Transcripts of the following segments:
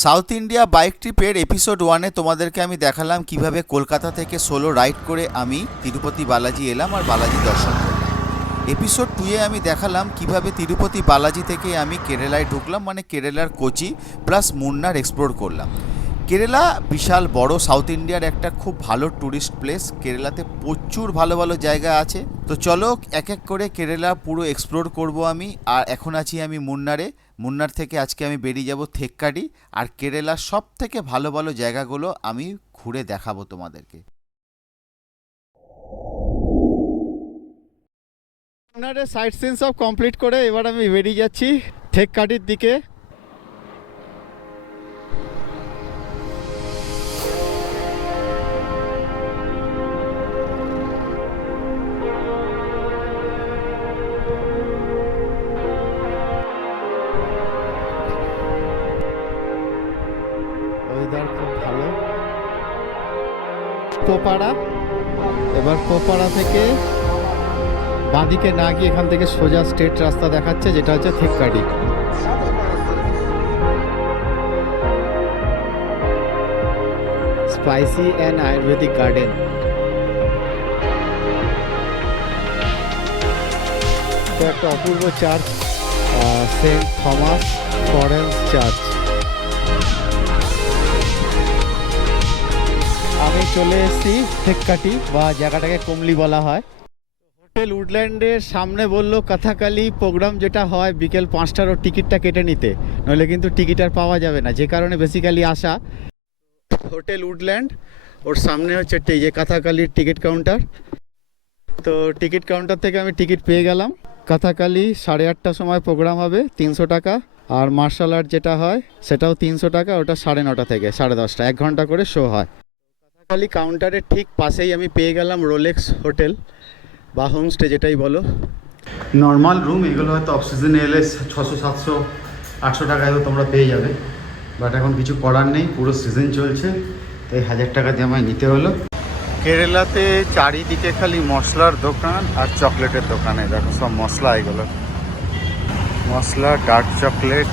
South India bike ট্রিপের episode 1-এ তোমাদেরকে আমি দেখালাম কিভাবে কলকাতা থেকে সোলো রাইড করে আমি তিরুপতি বালাজি এলাম আর বালাজি দর্শন করলাম। এপিসোড 2-এ আমি দেখালাম কিভাবে তিরুপতি বালাজি থেকে আমি কেরালায় ঢুকলাম, মানে কেরালার কোচি প্লাস মুন্নার এক্সপ্লোর করলাম। কেরালা বিশাল বড়, সাউথ ইন্ডিয়ার একটা খুব ভালো ট্যুরিস্ট প্লেস। কেরালাতে প্রচুর ভালো ভালো জায়গা আছে। তো চলো এক এক করে কেরালা পুরো এক্সপ্লোর করব আমি। আর এখন আছি আমি মুন্নারে। মুন্নার থেকে আজকে আমি বেরিয়ে যাব থেক্কাডি, আর কেরালার সব থেকে ভালো ভালো জায়গাগুলো আমি ঘুরে দেখাবো তোমাদেরকে। মুন্নারে সাইট সিন সব কমপ্লিট করে এবার আমি বেরিয়ে যাচ্ছি থেক্কাডির দিকে। ওয়েদার খুব ভালো। পোপাড়া, এবার পোপাড়া থেকে বাঁদিকে না গিয়ে এখান থেকে সোজা স্ট্রেট রাস্তা দেখাচ্ছে, যেটা হচ্ছে Thekkady. Spicy and Ayurvedic garden. তো একটা অপূর্ব চার্চ, সেন্ট থমাস ফরেন্স চার্চ। আমি চলে এসেছি থেক্কাডি, বা জায়গাটাকে কমলি বলা হয়। হোটেল উডল্যান্ডের সামনে বললো কথাকালি প্রোগ্রাম যেটা হয় বিকেল 5টার, ওর টিকিটটা কেটে নিতে, নইলে কিন্তু টিকিট আর পাওয়া যাবে না। যে কারণে বেসিক্যালি আসা হোটেল উডল্যান্ড, ওর সামনে হচ্ছে এই যে কথাকালির টিকিট কাউন্টার। তো টিকিট কাউন্টার থেকে আমি টিকিট পেয়ে গেলাম। কথাকালি 8:30টার সময় প্রোগ্রাম হবে, 300 টাকা। আর মার্শাল আর্ট যেটা হয় সেটাও 300 টাকা, ওটা 9:30 থেকে 10:30, 1 ঘন্টা করে শো হয়। কথাকালি কাউন্টারের ঠিক পাশেই আমি পেয়ে গেলাম রোলেক্স হোটেল বা হোমস্টে, যেটাই বলো। নর্মাল রুম এগুলো হয়তো অফ সিজনে এলে 600, 700, 800 টাকায় তোমরা পেয়ে যাবে, বাট এখন কিছু করার নেই, পুরো সিজন চলছে, তাই 1000 টাকা দিয়ে আমায় নিতে হলো। কেরালাতে চারিদিকে খালি মশলার দোকান আর চকলেটের দোকানে, দেখো সব মশলা, এগুলো মশলা, ডার্ক চকলেট।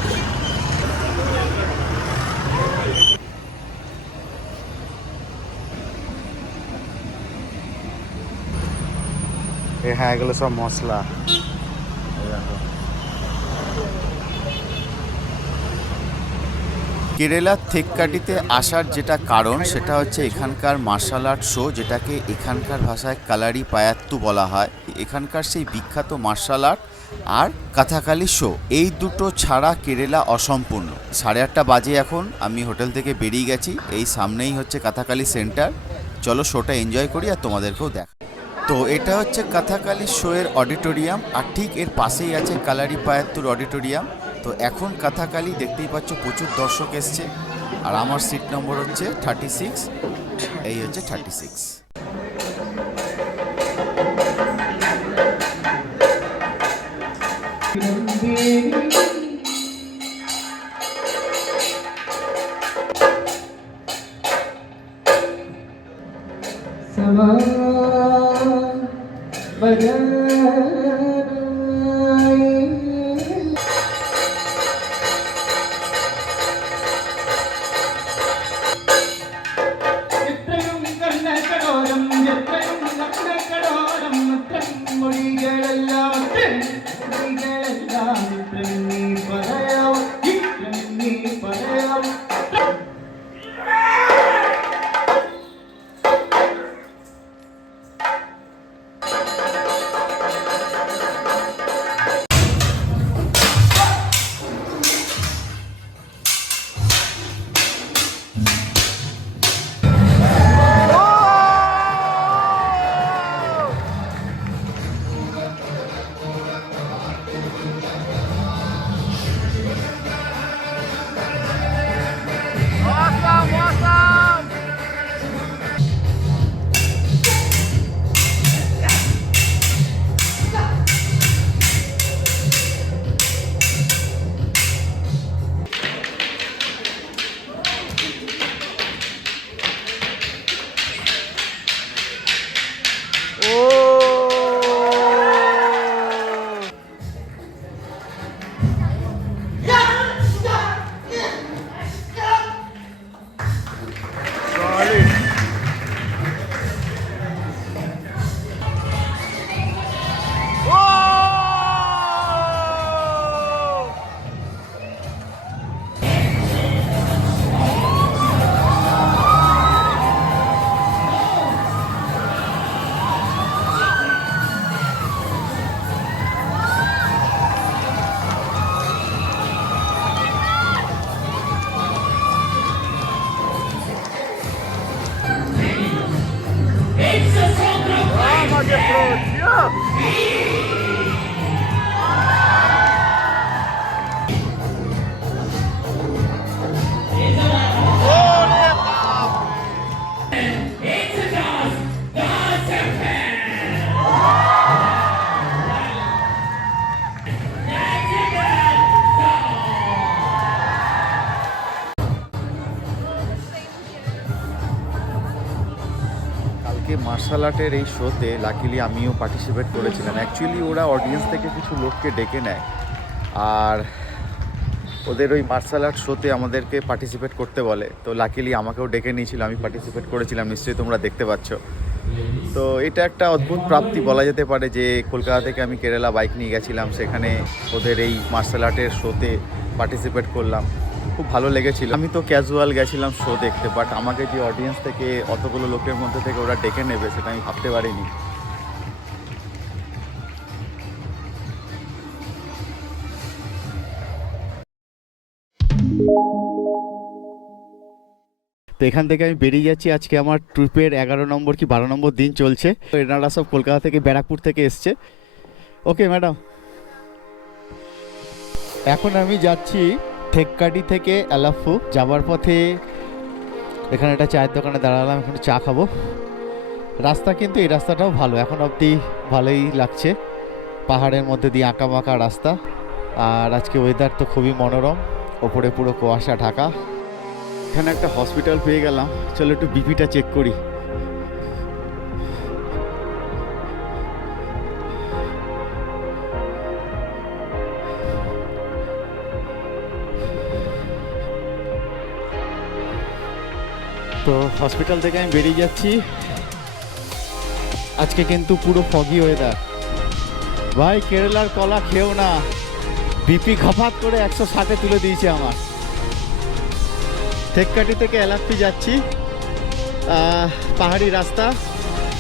হ্যাঁ, এগুলো সব মশলা। কেরালা থেক্কাডিতে আসার যেটা কারণ সেটা হচ্ছে এখানকার মার্শাল আর্ট শো, যেটাকে এখানকার ভাষায় কালারি পায়াত্তু বলা হয়। এখানকার সেই বিখ্যাত মার্শাল আর্ট আর কথাকালি শো, এই দুটো ছাড়া কেরালা অসম্পূর্ণ। 8:30 বাজে এখন, আমি হোটেল থেকে বেরিয়ে গেছি। এই সামনেই হচ্ছে কথাকালি সেন্টার। চলো শোটা এনজয় করি আর তোমাদেরকেও দেখ। তো এটা হচ্ছে কথাকালি শো এর অডিটোরিয়াম, আর ঠিক এর পাশেই আছে কালারি পায়াত্তুর অডিটোরিয়াম। তো এখন কথাকালি দেখতেই পাচ্ছ প্রচুর দর্শক এসছে, আর আমার সিট নম্বর হচ্ছে 36। এই হচ্ছে 36। আজকে মার্শাল আর্টের এই শোতে লাকিলি আমিও পার্টিসিপেট করেছিলাম। অ্যাকচুয়ালি ওরা অডিয়েন্স থেকে কিছু লোককে ডেকে নেয়, আর ওদের ওই মার্শাল আর্ট শোতে আমাদেরকে পার্টিসিপেট করতে বলে। তো লাকিলি আমাকেও ডেকে নিয়েছিল, আমি পার্টিসিপেট করেছিলাম, নিশ্চয়ই তোমরা দেখতে পাচ্ছ। তো এটা একটা অদ্ভুত প্রাপ্তি বলা যেতে পারে যে কলকাতা থেকে আমি কেরালা বাইক নিয়ে গেছিলাম, সেখানে ওদের এই মার্শাল আর্টের শোতে পার্টিসিপেট করলাম, খুব ভালো লেগেছিল। আমি তো ক্যাজুয়াল গেছিলাম শো দেখতে, বাট আমাকে যে অডিয়েন্স থেকে অতগুলো লোকের মধ্যে থেকে ওরা ডেকে নেবে সেটা আমি ভাবতে পারিনি। তো এখান থেকে আমি বেরিয়ে যাচ্ছি। আজকে আমার ট্রিপের 11 নম্বর কি 12 নম্বর দিন চলছে। তো এনারা সব কলকাতা থেকে, ব্যারাকপুর থেকে এসছে। ওকে ম্যাডাম, এখন আমি যাচ্ছি থেক্কাটি থেকে আলাপ্পু। যাবার পথে এখানে একটা চায়ের দোকানে দাঁড়ালাম, এখন চা খাবো। রাস্তা কিন্তু এই রাস্তাটাও ভালো, এখন অবধি ভালোই লাগছে। পাহাড়ের মধ্যে দিয়ে আঁকা বাঁকা রাস্তা, আর আজকে ওয়েদার তো খুবই মনোরম, ওপরে পুরো কুয়াশা ঢাকা। এখানে একটা হসপিটাল পেয়ে গেলাম, চলো একটু বিপিটা চেক করি। তো হসপিটাল থেকে আমি বেরিয়ে যাচ্ছি। আজকে কিন্তু পুরো ফগি ওয়েদার। ভাই কেরালার কলা খেও না, বিপি ঘাপাত করে 160-এ তুলে দিয়েছে আমার। থেক্কাটি থেকে আলাপ্পু যাচ্ছি, পাহাড়ি রাস্তা,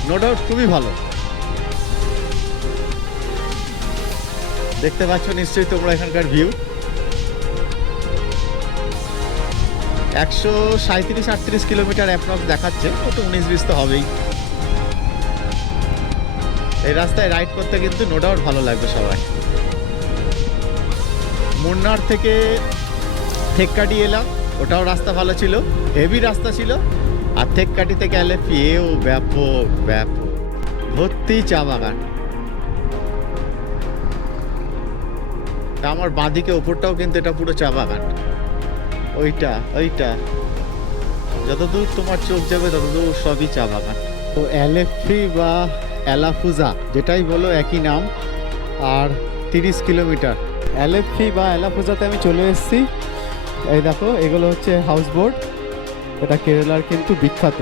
নো ডাউট খুবই ভালো। দেখতে পাচ্ছ নিশ্চয়ই তোমরা এখানকার ভিউ। 137-38 কিলোমিটার অ্যাপ্রক্স দেখাচ্ছে, তো 19-20 তো হবেই। এই রাস্তায় রাইড করতে কিন্তু নো ডাউট ভালো লাগবে সবাই। মুন্নার থেকে থেক্কাটি এলাম, ওটাও রাস্তা ভালো ছিল, হেভি রাস্তা ছিল। আর থেক্কাটি থেকে আলাপ্পু, এও ব্যাপক ব্যাপক, ভর্তি চা বাগান। আমার বাঁদিকে ওপরটাও কিন্তু এটা পুরো চা বাগান। ওইটা যতদূর তোমার চোখ যাবে ততদূর সবই চা বাগান। তো আলাপ্পু বা আলাপ্পুজা যেটাই বলো একই নাম, আর 30 কিলোমিটার। আলাপ্পু বা আলাপ্পুজাতে আমি চলে এসেছি। এই দেখো, এগুলো হচ্ছে হাউস বোট। এটা কেরালার কিন্তু বিখ্যাত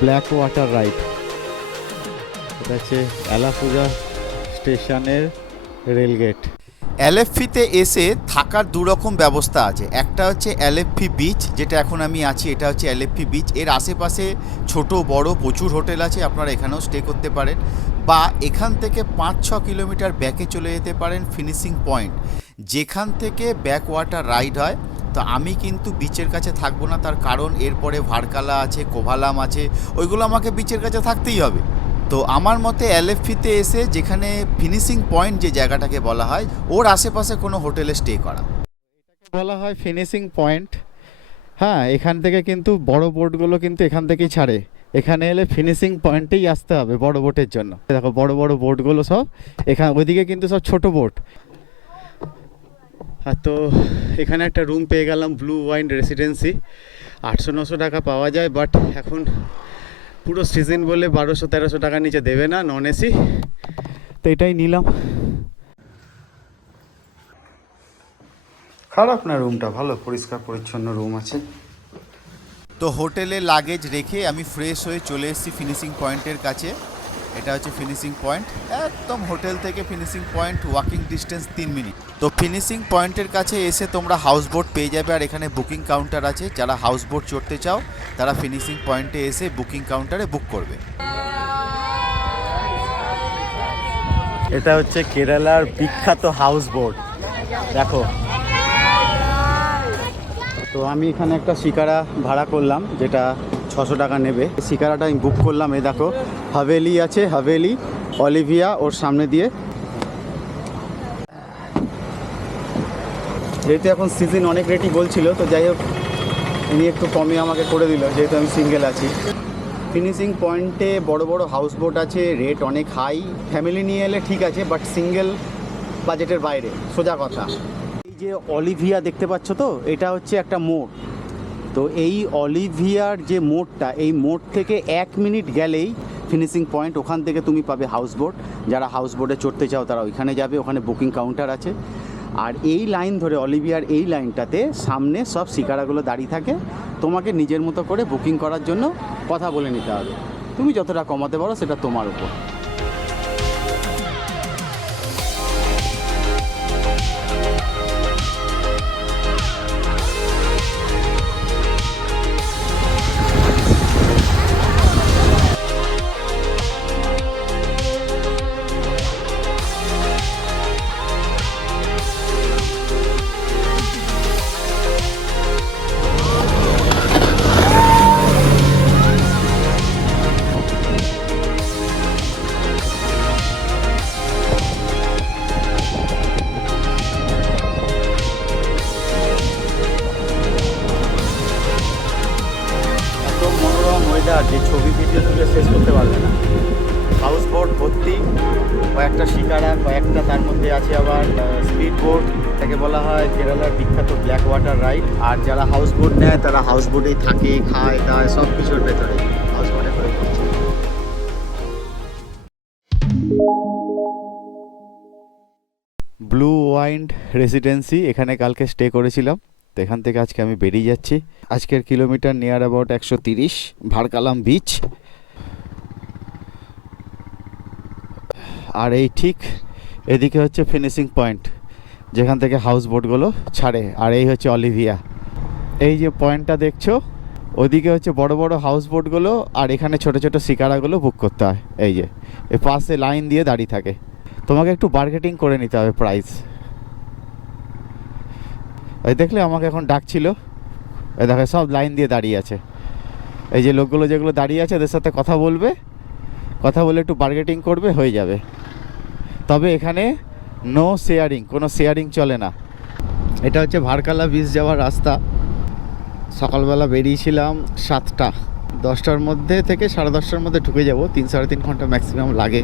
ব্ল্যাক ওয়াটার রাইড। এটা হচ্ছে আলাপ্পুজা স্টেশনের রেলগেট। আলাপ্পুতে এসে থাকার দুরকম ব্যবস্থা আছে। একটা হচ্ছে আলাপ্পু বিচ, যেটা এখন আমি আছি, এটা হচ্ছে আলাপ্পু বিচ। এর আশেপাশে ছোট বড় প্রচুর হোটেল আছে, আপনারা এখানেও স্টে করতে পারেন। বা এখান থেকে 5-6 কিলোমিটার ব্যাকে চলে যেতে পারেন ফিনিশিং পয়েন্ট, যেখান থেকে ব্যাক ওয়াটার রাইড হয়। তো আমি কিন্তু বিচের কাছে থাকবো না, তার কারণ এরপরে ভারকালা আছে, কোভালাম আছে, ওইগুলো আমাকে বিচের কাছে থাকতেই হবে। তো আমার মতে আলাপ্পুতে এসে যেখানে ফিনিশিং পয়েন্ট যে জায়গাটাকে বলা হয়, ওর আশেপাশে কোনো হোটেলে স্টে করা, বলা হয় ফিনিশিং পয়েন্ট। হ্যাঁ, এখান থেকে কিন্তু বড় বোটগুলো কিন্তু এখান থেকেই ছাড়ে। এখানে এলে ফিনিশিং পয়েন্টেই আসতে হবে বড় বোটের জন্য। দেখো বড় বড় বোটগুলো সব এখানে, ওইদিকে কিন্তু সব ছোট বোট। আর তো এখানে একটা রুম পেয়ে গেলাম, ব্লু ওয়াইন রেসিডেন্সি। 800-900 টাকা পাওয়া যায়, বাট এখন পুরো সিজন বলে 1200-1300 টাকার নিচে দেবে না, নন এসি। তো এটাই নিলাম। খারাপ না, রুমটা ভালো, পরিষ্কার পরিচ্ছন্ন রুম আছে। তো হোটেলে লাগেজ রেখে আমি ফ্রেশ হয়ে চলে এসেছি ফিনিশিং পয়েন্টের কাছে। এটা হচ্ছে ফিনিশিং পয়েন্ট, একদম হোটেল থেকে finishing point walking distance 3 minute. তো ফিনিশিং পয়েন্টের কাছে এসে তোমরা হাউস বোট পেয়ে যাবে, আর এখানে বুকিং কাউন্টার আছে। যারা হাউস বোট চড়তে চাও তারা ফিনিশিং পয়েন্টে এসে বুকিং কাউন্টারে বুক করবে। এটা হচ্ছে কেরালার বিখ্যাত হাউস বোট, দেখো। তো আমি এখানে একটা শিকারা ভাড়া করলাম, যেটা 600 টাকা নেবে। শিকারাটা আমি বুক করলাম। এই দেখো, হাভেলি আছে, হাভেলি অলিভিয়া ওর সামনে দিয়ে। যেহেতু এখন সিজন অনেক রেটই বলছিল, তো যাই হোক ইনি একটু কমে আমাকে করে দিল, যেহেতু আমি সিঙ্গেল আছি। ফিনিশিং পয়েন্টে বড় বড় হাউস বোট আছে, রেট অনেক হাই। ফ্যামিলি নিয়ে এলে ঠিক আছে, বাট সিঙ্গেল বাজেটের বাইরে, সোজা কথা। এই যে অলিভিয়া দেখতে পাচ্ছ, তো এটা হচ্ছে একটা মোড়। তো এই অলিভিয়ার যে মোড়টা, এই মোড় থেকে 1 মিনিট গেলেই ফিনিশিং পয়েন্ট, ওখান থেকে তুমি পাবে হাউস বোট। যারা হাউস বোটে চড়তে চাও তারা ওইখানে যাবে, ওখানে বুকিং কাউন্টার আছে। আর এই লাইন ধরে অলিভিয়ার এই লাইনটাতে সামনে সব শিকারাগুলো দাঁড়িয়ে থাকে, তোমাকে নিজের মতো করে বুকিং করার জন্য কথা বলে নিতে হবে। তুমি যতটা কমাতে পারো সেটা তোমার উপর। যে ছবি ভিডিও তুলে শেষ করতে পারবে না। হাউস বোট ভর্তি, কয়েকটা শিকারা, কয়েকটা তার মধ্যে আছে আবার স্পিড বোট, এটাকে বলা হয় কেরালার বিখ্যাত ব্ল্যাক ওয়াটার রাইড। আর যারা হাউস বোট নেয় তারা হাউস বোটেই থাকে, খায় দায়, সব কিছুর ভেতরে হাউস বোটে করে করছে। ব্লু ওয়াইন্ড রেসিডেন্সি, এখানে কালকে স্টে করেছিলাম। তো এখান থেকে আজকে আমি বেরিয়ে যাচ্ছি। আজকের কিলোমিটার নিয়ার অ্যাবাউট 130, ভারকালাম বিচ। আর এই ঠিক এদিকে হচ্ছে ফিনিশিং পয়েন্ট, যেখান থেকে হাউস বোটগুলো ছাড়ে। আর এই হচ্ছে অলিভিয়া। এই যে পয়েন্টটা দেখছো, ওদিকে হচ্ছে বড় বড় হাউস বোটগুলো, আর এখানে ছোট ছোট শিকারাগুলো বুক করতে হয়। এই যে এই পাশে লাইন দিয়ে দাঁড়িয়ে থাকে, তোমাকে একটু বার্গেটিং করে নিতে হবে প্রাইস। এই দেখলে আমাকে এখন ডাকছিল, এই দেখো সব লাইন দিয়ে দাঁড়িয়ে আছে। এই যে লোকগুলো যেগুলো দাঁড়িয়ে আছে ওদের সাথে কথা বলবে, কথা বলে একটু বার্গেটিং করবে, হয়ে যাবে। তবে এখানে নো শেয়ারিং, কোনো শেয়ারিং চলে না। এটা হচ্ছে ভারকালা বিচ যাওয়ার রাস্তা। সকালবেলা বেরিয়েছিলাম 7টা, 10টার মধ্যে থেকে 10:30টার মধ্যে ঢুকে যাব। 3-3.5 ঘন্টা ম্যাক্সিমাম লাগে।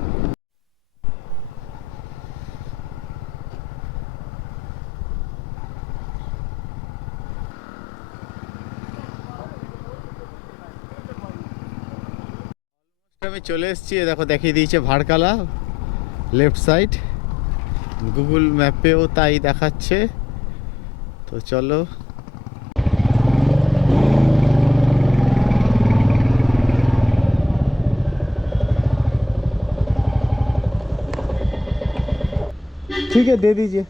আমি চলে এসেছি, দেখো দেখিয়ে দিয়েছে ভারকালা লেফট সাইড, গুগল ম্যাপেও তাই দেখাচ্ছে। তো চলো, ঠিক আছে দে দিজিয়ে।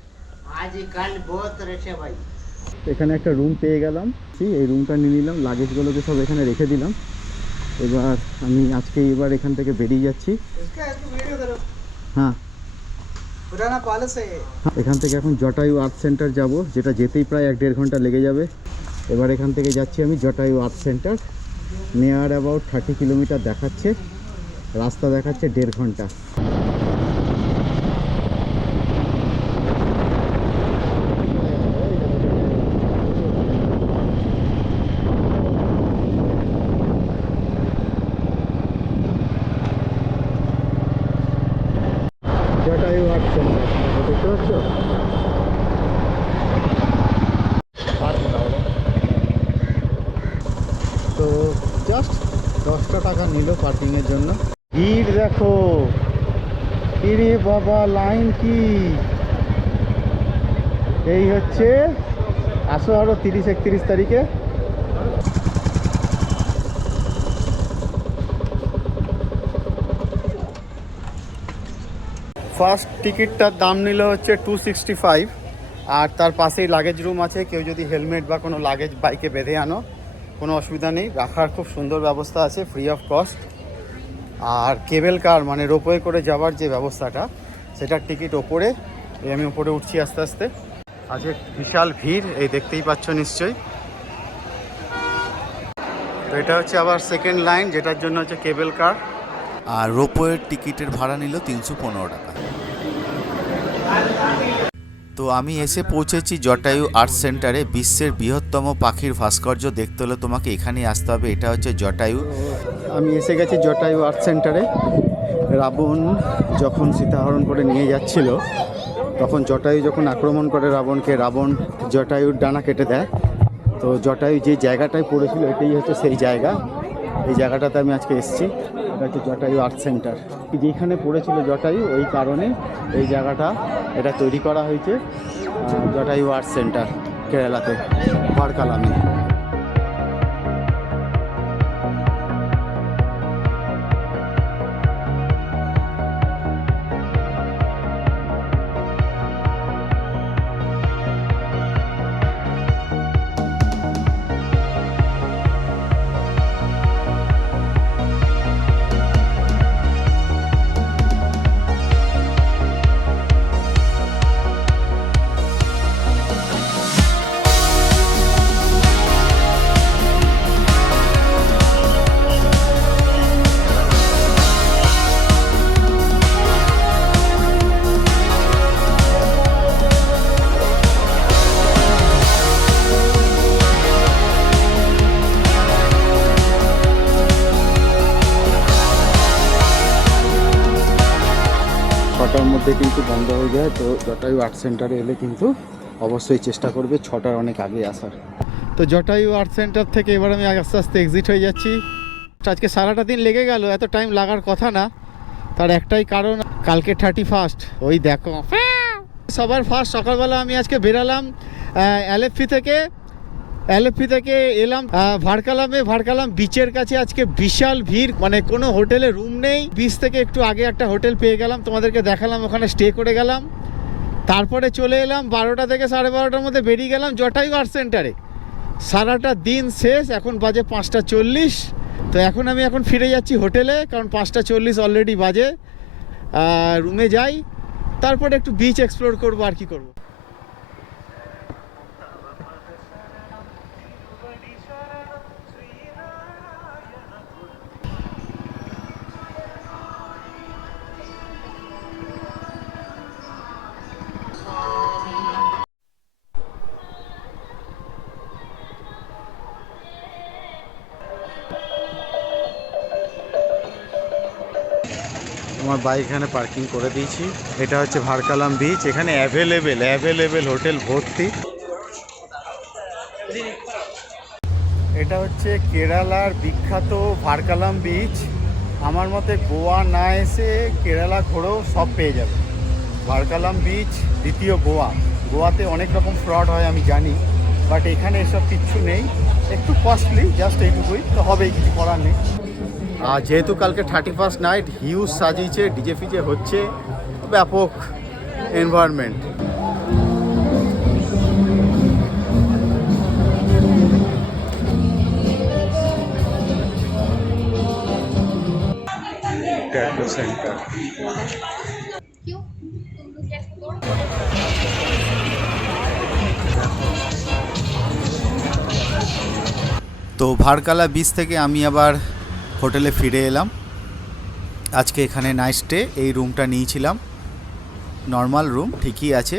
आजकल बहुत रश है भाई। এখানে একটা রুম পেয়ে গেলাম, এই রুমটা নিয়ে নিলাম, লাগেজগুলোকে সব এখানে রেখে দিলাম। এবার আমি এবার এখান থেকে বেরিয়ে যাচ্ছি। হ্যাঁ, पुराना पैलेस है। এখান থেকে এখন জটায়ু আর্ট সেন্টার যাব, যেটা যেতেই প্রায় 1-1.5 ঘন্টা লেগে যাবে। এবার এখান থেকে যাচ্ছি আমি Jatayu art centre, near about 30 kilometre দেখাচ্ছে, রাস্তা দেখাচ্ছে 1.5 ঘন্টা। জটায়ু আর্ট সেন্টার দেখতে পাচ্ছ? তো জাস্ট 10টা টাকা নিল পার্কিংয়ের জন্য। ভিড় দেখো, ইরে বাবা, লাইন কি! এই হচ্ছে, আসো আরো 30-31 তারিখে। ফার্স্ট টিকিটটার দাম নিল হচ্ছে 265, আর তার পাশেই লাগেজ রুম আছে। কেউ যদি হেলমেট বা কোনো লাগেজ বাইকে বেঁধে আনো, কোনো অসুবিধা নেই, রাখার খুব সুন্দর ব্যবস্থা আছে, ফ্রি অফ কস্ট। আর কেবল কার মানে রোপওয়ে করে যাওয়ার যে ব্যবস্থাটা, সেটার টিকিট ওপরে। এই আমি ওপরে উঠছি আস্তে আস্তে। আজকে বিশাল ভিড়, এই দেখতেই পাচ্ছ নিশ্চয়ই। তো এটা হচ্ছে আবার সেকেন্ড লাইন, যেটার জন্য হচ্ছে কেবল কার। আর রোপওয়ের টিকিটের ভাড়া নিল 315 টাকা। তো আমি এসে পৌঁছেছি জটায়ু আর্ট সেন্টারে। বিশ্বের বৃহত্তম পাখির ভাস্কর্য দেখতে হলে তোমাকে এখানেই আসতে হবে। এটা হচ্ছে জটায়ু। আমি এসে গেছি জটায়ু আর্ট সেন্টারে। রাবণ যখন সীতাহরণ করে নিয়ে যাচ্ছিল, তখন জটায়ু যখন আক্রমণ করে রাবণকে, রাবণ জটায়ুর ডানা কেটে দেয়। তো জটায়ু যে জায়গাটায় পড়েছিল, এটাই হচ্ছে সেই জায়গা। এই জায়গাটাতে আমি আজকে এসেছি। এটা হচ্ছে জটায়ু আর্ট সেন্টার। যেখানে পড়েছিল জটায়ু ওই কারণে এই জায়গাটা এটা তৈরি করা হয়েছে জটায়ু আর্ট সেন্টার কেরালাতে ভারকালামে। ছটার মধ্যে কিন্তু বন্ধ হয়ে যায়, তো জটায়ু আর্ট সেন্টারে এলে কিন্তু অবশ্যই চেষ্টা করবে ছটার অনেক আগে আসার। তো জটায়ু আর্ট সেন্টার থেকে এবার আমি আস্তে আস্তে এক্সিট হয়ে যাচ্ছি। আজকে সারাটা দিন লেগে গেল, এত টাইম লাগার কথা না। তার একটাই কারণ, কালকে 31 ওই দেখো সবার ফার্স্ট সকালবেলা আমি আজকে বেরালাম এলএফপি থেকে এলাম ভারকালাম বিচের কাছে। আজকে বিশাল ভিড়, মানে কোনো হোটেলে রুম নেই। বিচ থেকে একটু আগে একটা হোটেল পেয়ে গেলাম, তোমাদেরকে দেখালাম, ওখানে স্টে করে গেলাম। তারপরে চলে এলাম 12টা থেকে 12:30টার মধ্যে বেরিয়ে গেলাম জটায়ু আর্ট সেন্টারে। সারাটা দিন শেষ, এখন বাজে 5:40। তো আমি এখন ফিরে যাচ্ছি হোটেলে, কারণ 5:40 অলরেডি বাজে। রুমে যাই, তারপরে একটু বিচ এক্সপ্লোর করবো, আর কি করবো। আমার বাইক এখানে পার্কিং করে দিয়েছি। এটা হচ্ছে ভারকালাম বিচ। এখানে অ্যাভেলেবেল হোটেল ভর্তি। এটা হচ্ছে কেরালার বিখ্যাত ভারকালাম বিচ। আমার মতে গোয়া না এসে কেরালা ঘোরেও সব পেয়ে যাবে। ভারকালাম বিচ দ্বিতীয় গোয়াতে অনেক রকম ফ্রড হয় আমি জানি, বাট এখানে এসব কিচ্ছু নেই। একটু কস্টলি, জাস্ট এইটুকুই, তো হবেই, কিছু করার নেই। আর যেহেতু কালকে 31 নাইট, হিউজ সাজিয়েছে, ডিজে ফিজে হচ্ছে, ব্যাপক এনভায়রনমেন্ট। Tattoo centre. তো ভারকালা বিচ থেকে আমি আবার হোটেলে ফিরে এলাম। আজকে এখানে নাইট স্টে, এই রুমটা নিয়েছিলাম, নর্মাল রুম, ঠিকই আছে।